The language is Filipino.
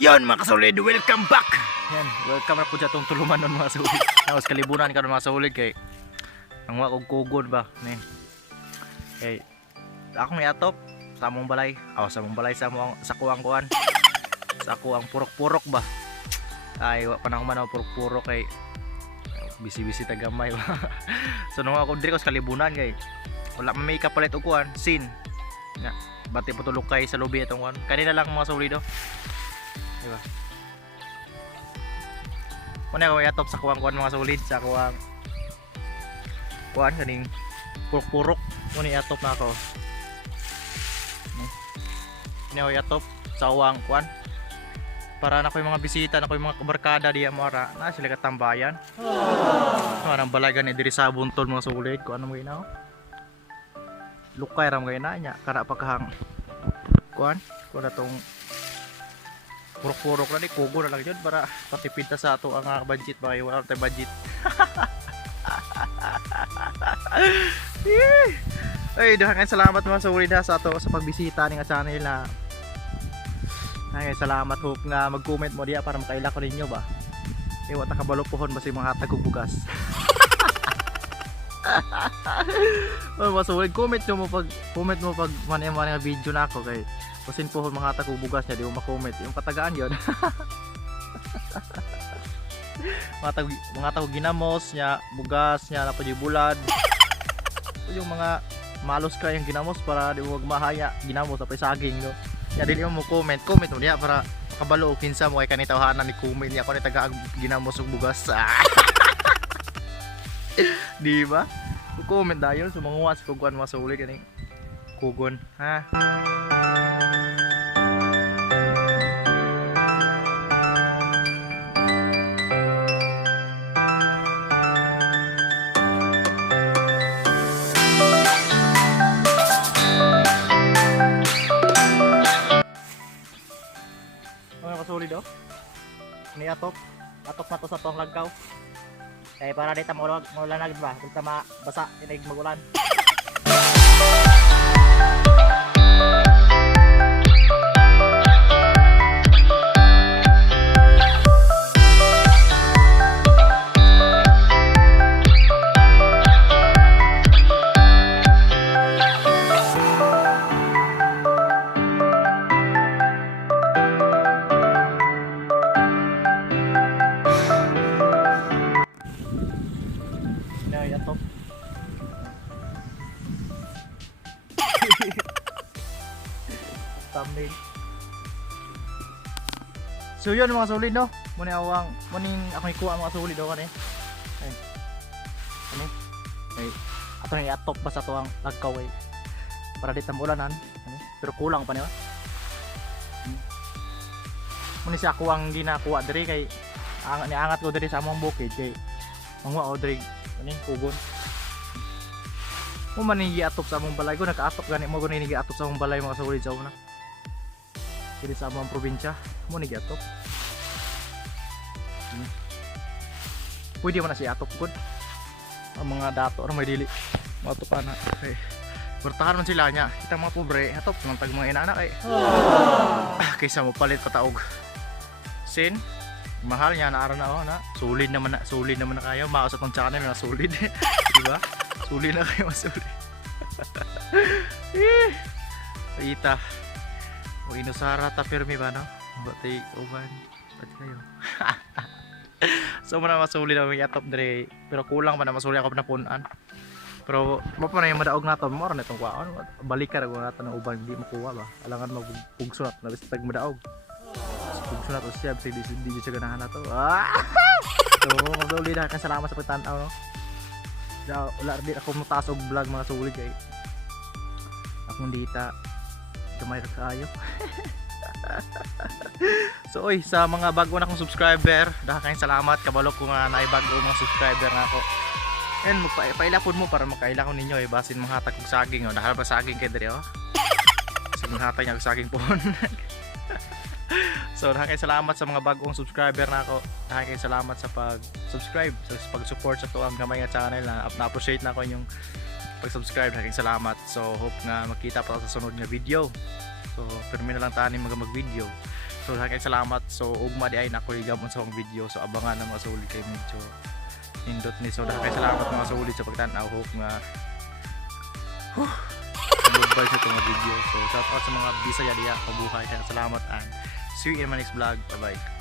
Yon mga kasulid, welcome back. Yan, welcome na po sa itong tuluman nun mga kasulid. Tapos kalibunan ka nun mga kasulid kay ang mga kugkugod ba ni. Kay akong iatop sa among balay. Sa among balay sa kuwang kuan. Sa kuwang purok-purok ba. Ay panahon man ako purok-purok kay bisi-bisi tagamay ba. So nung ako diri ko sa kalibunan kay wala may kapalit og kuan, sin. Nga, bati po tulog kay sa lobby itong kuan. Kanina lang mga kasulid do. Diba? Muna ako iatop sa kuwang mga solid sa kuwang kaning purok-purok. Muna iatop na ako. Muna ako iatop sa kuwang para na ko yung mga bisita, na ko yung mga kabarkada diya mara na sila katambayan. Anong balagan ni diri sa buntol mga solid ko ano mo ginaw. Lukay ram kay na nya kara pagkahang kuan ko na tong purok-purok na ni kugo na lang yun para patipid ta sa ato ang budget ba kayo wala tayong budget. Ay daghang salamat mga solid sa ato sa pagbisita ning channel na. Ay salamat hope nga mag-comment mo diya para makaila ko ninyo ba. Wa ta kabalo pohon basi mga hatag og bugas. Oh mga solid comment mo pag man video na ako kay kusin po mga hatag og bugas niya di mo ma-comment yung katagaan yon. mga tag ginamos niya bugas niya na pud bulad yung mga malos ka yung ginamos para di mo magmahaya ginamos sa saging no ya dili mo comment mo niya para kabalo kinsa mo kay kanitawhanan ni comment niya ko ni taga ginamos ug bugas. Di ba comment dayon sumanguwas pag kuan mga solid kani kugon ha. Solid oh. Ni atop na to sa tong lagkaw. Kaya para dito maulan na ba? Dito mabasa inig magulan. Atop. Thumbnail. So yun mga solid no. Muning ako ikuha mga solid do kani. Ay. Ani? Ay. Ato ni atop pa sa tuang lagkaw ay. Para di tambulanan, ani? Pero kulang pa niya. Muni siya ako ang ginakuha diri kay niangat ko diri sa among bukid kay mangwa o diri ani kugon. Mo man ni atop sa among balay ko nakaatop gani mo gani ni atop sa among balay mga solid sa una. Diri sa among probinsya mo ni atop. Pwede man na si atop gud. Ang mga dato ra may dili mato pa na. Okay. Bertahan man sila nya. Kita mga pobre atop ng tag mga inaanak ay. Kaysa mo palit pataog. Sin mahal niya na araw na na solid naman na kayo maos atong channel na solid. Di ba? Solid na kayo solid. Ita. O inusara ta pirmi ba no? Batay uban. Pat kayo. So man masulid ang atop dire pero kulang pa na masulid ako na punan. Pero mo pa na yung madaog nato mo ra nitong kwaon balikan ako nato ng uban di makuha ba. Alangan magpugsunat na bis tag madaog. Pugsunat o siya di siya ganahan na to. So masulid na salamat sa pagtanaw no. Wala rin ako mataas og vlog mga solid kay akong dita kamay ra kaayo. So oy sa mga bago na akong subscriber daghang salamat kabalo ko nga naay bago mga subscriber na ako. And magpailapod mo para makaila ko ninyo basin mga hatag og saging oh dahil pa saging kay diri oh. Sige hatag niya og saging pohon. So daghang salamat sa mga bagong subscriber na ako. Daghang salamat sa pag-subscribe, sa pag-support sa tuang gamay nga channel na-appreciate na ko yung pag-subscribe. Daghang salamat. So hope nga makita pa sa sunod nga video. So permi na lang tani mag-video. So So kay salamat. So ugma di ay nako igamon sa akong video. So abangan na mga sulit kay medyo nindot ni. So kay salamat mga sulit sa pagtan-aw. Hope nga goodbye sa itong video. So shout out sa mga Bisaya diya, mabuhay kaya salamat and see you in my next vlog. Bye bye.